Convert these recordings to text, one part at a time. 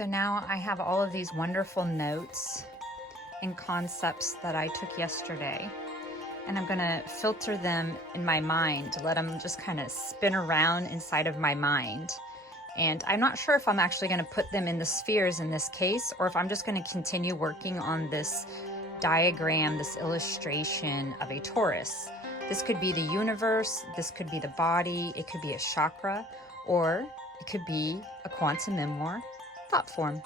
So now I have all of these wonderful notes and concepts that I took yesterday, and I'm gonna filter them in my mind, let them just kind of spin around inside of my mind. And I'm not sure if I'm actually gonna put them in the spheres in this case, or if I'm just gonna continue working on this diagram, this illustration of a torus. This could be the universe, this could be the body, it could be a chakra, or it could be a quantum memoir thought form.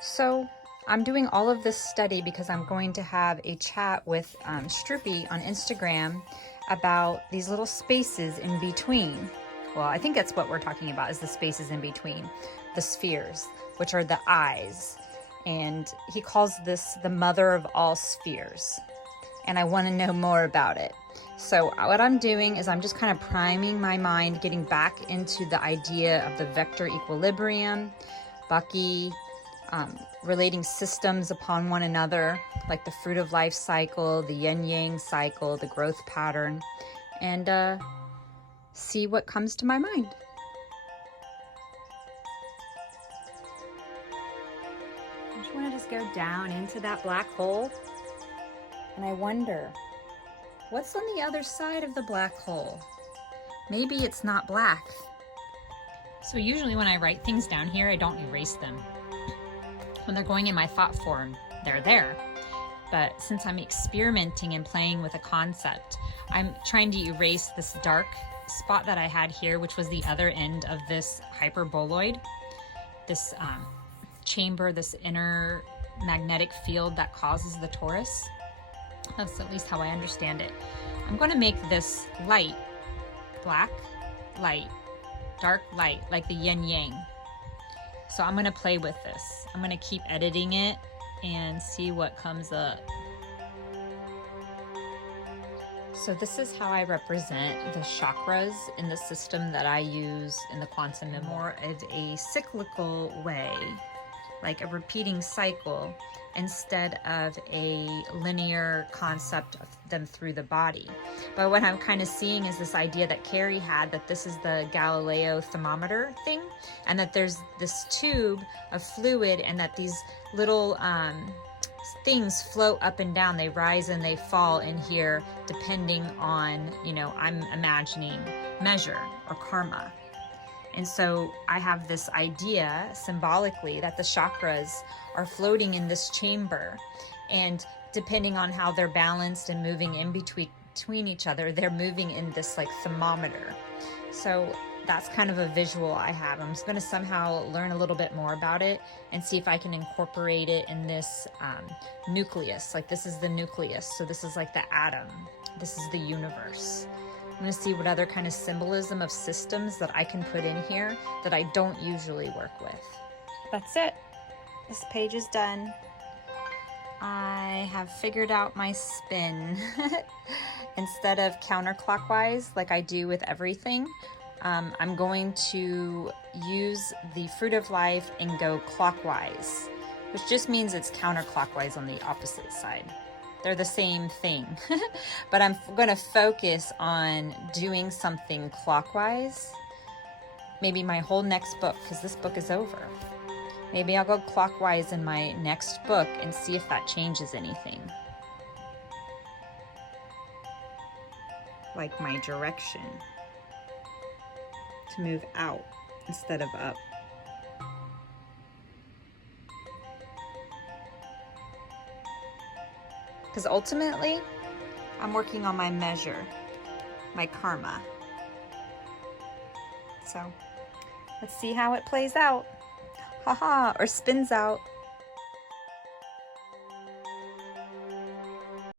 So I'm doing all of this study because I'm going to have a chat with Stroopy on Instagram about these little spaces in between. Well, I think that's what we're talking about, is the spaces in between, the spheres, which are the eyes. And he calls this the mother of all spheres. And I want to know more about it. So what I'm doing is I'm just kind of priming my mind, getting back into the idea of the vector equilibrium, Bucky, relating systems upon one another, like the fruit of life cycle, the yin-yang cycle, the growth pattern, and see what comes to my mind. I just want to just go down into that black hole, and I wonder, what's on the other side of the black hole? Maybe it's not black. So usually when I write things down here, I don't erase them. When they're going in my thought form, they're there. But since I'm experimenting and playing with a concept, I'm trying to erase this dark spot that I had here, which was the other end of this hyperboloid, this chamber, this inner magnetic field that causes the torus. That's at least how I understand it. I'm going to make this light, black light, dark light, like the yin yang. So I'm going to play with this. I'm going to keep editing it and see what comes up. So this is how I represent the chakras in the system that I use in the quantum memoir, of a cyclical way, like a repeating cycle, instead of a linear concept of them through the body. But what I'm kind of seeing is this idea that Carrie had, that this is the Galileo thermometer thing, and that there's this tube of fluid, and that these little things float up and down. They rise and they fall in here depending on, I'm imagining measure or karma. And so I have this idea symbolically that the chakras are floating in this chamber, and depending on how they're balanced and moving in between each other, they're moving in this like thermometer. So that's kind of a visual I have. I'm just going to somehow learn a little bit more about it and see if I can incorporate it in this nucleus. Like this is the nucleus, so this is like the atom. This is the universe. I'm going to see what other kind of symbolism of systems that I can put in here that I don't usually work with. That's it. This page is done. I have figured out my spin. Instead of counterclockwise like I do with everything, I'm going to use the fruit of life and go clockwise, which just means it's counterclockwise on the opposite side. They're the same thing, but I'm going to focus on doing something clockwise. Maybe my whole next book, because this book is over. Maybe I'll go clockwise in my next book and see if that changes anything. Like my direction, to move out instead of up. Because ultimately, I'm working on my measure, my karma. So let's see how it plays out. Haha, or spins out.